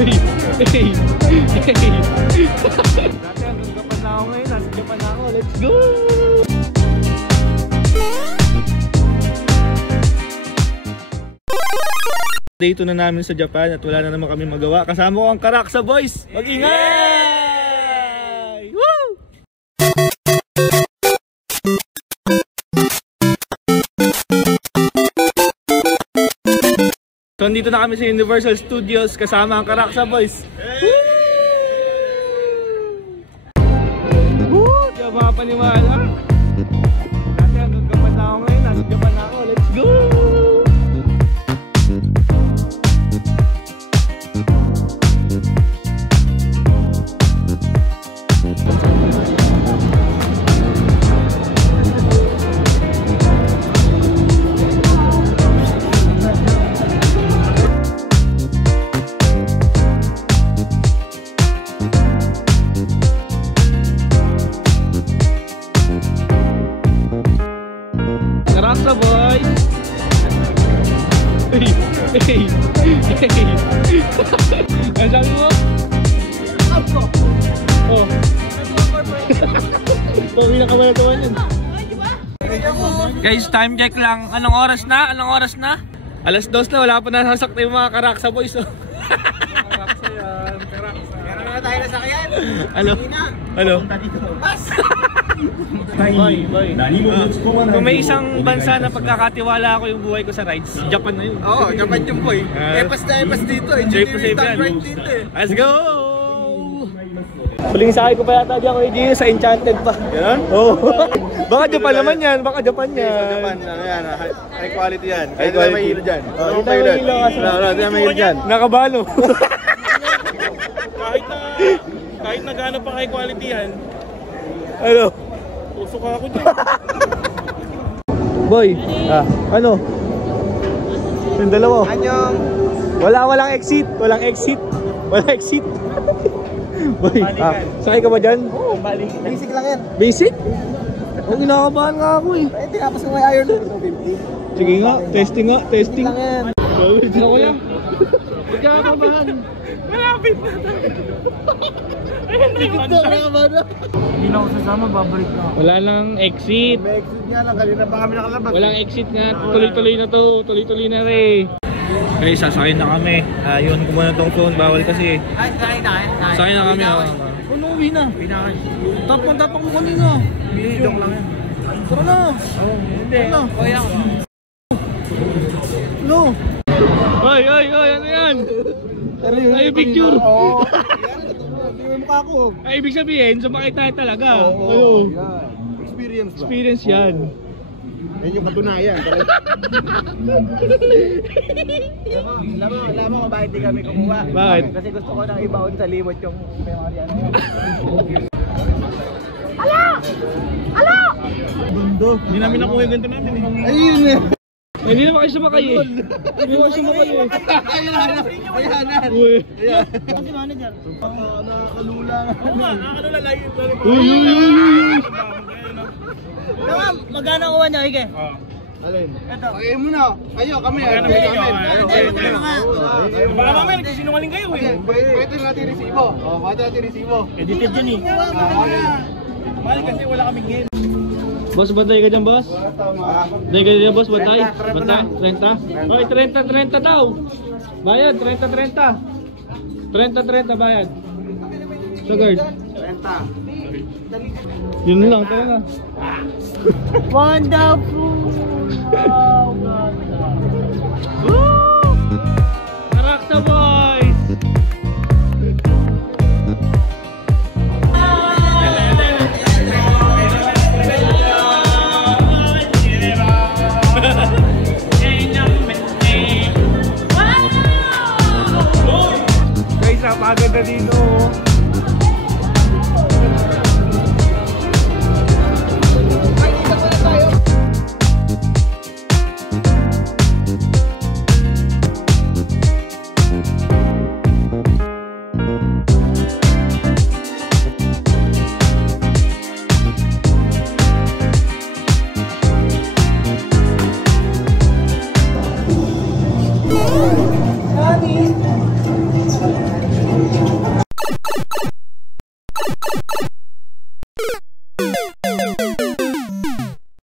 Hey! Dati hanggang Japan na ako ngayon. Nasa Japan na ako. Let's go! Day 2 na namin sa Japan at wala na naman kami magawa. Kasama ko ang Karaksa Boys! Mag-ingay! Woo! So, nandito na kami sa Universal Studios kasama ang Karaksa Boys. Woo! Di ba makapaniwala? Dati hanggang Japan na ako ngayon. Nasa Japan na ako. Let's go! Karaksa Boys! Hey! Hey! Hey! Ano sabi mo? Ako! Oh! Pawin na kamala naman yan. Guys, time check lang. Anong oras na? Anong oras na? Alas 2 na, wala pa nasasakta yung mga Karaksa Boys. Karaksa yan, Karaksa. Meron na tayo nasakyan. Ano? Ano? Bas! Boy. Kung may isang bansa na pagkakatiwala ako yung buhay ko sa rides, Japan na yun. Oo, Japan yung boy. Epas na epas dito eh. Safe right dito eh. Let's go! Huling sakay ko pa yata dyan ko Gio sa Enchanted pa. Ganun? Oo. Baka Japan naman yan, baka Japan yan. Sa Japan, ano yan, high quality yan. Kahit tayo may hilo dyan. Kahit tayo may hilo dyan. Nakabalo. Kahit na gano'n pa high quality yan. Ano? Usok ako dyan. Boy, ano? Yung dalawa. Anyong. Walang exit. Walang exit. Boy, sakay ka ba dyan? Oo, basic lang yan. Basic? Ang inakabahan nga ako eh. Eh, tinapos ko may iron 250. Sige nga, testing nga, testing. Lang yan. Ako yan. Huwag ka kabahan. Malapit na tayo. Hindi na ako sasama, babalik na ako. Wala lang exit. May exit nga lang, kanina pa kami nakalabas. Walang exit nga, tuloy-tuloy na to, tuloy-tuloy na rin. Okay, sasakay na kami. Yun ko muna tong phone, bawal kasi. Ay, sakay na kami. Ano, uwi na? Tapang mo kanina. Joke lang yan. Tara na. Hindi. Kaya ko. No. Ay, ano yan? Ay, picture. Ay, ibig sabihin, sumakay tayo talaga. Oo. Experience yan. Yan yung katunayan. Alam mo kung bakit di kami kumuha? Bakit? Kasi gusto ko nang ibaon sa limot yung Mariano. Alo! Gundo. Hindi namin nakuha yung ganito namin eh. Ayun eh. Hindi naman kayo sumakay eh. Hindi naman sumakay eh. Ayanan. Kasi manager. Nakakalula. Oo nga, nakakalula lang yun. Magkano kuha niya, Ike? Alin? Ito. Pagay mo na. Kayo, kami. Magkano nga. Baka mamaya nagsisinungaling kayo eh. Pwede natin resibo. Pwede natin resibo. Edited yun eh. Mahal kasi wala kaming game. Boss, bantay ka dyan, boss? Bantay ka dyan, boss? Bantay? 30? Oy, 30 daw. Bayad, 30. Bayad. So, guard. 30. Yun lang, tayo na. Wonderful! Wow, God. Woo! Karaksa Boys! Guys, napaganda dito.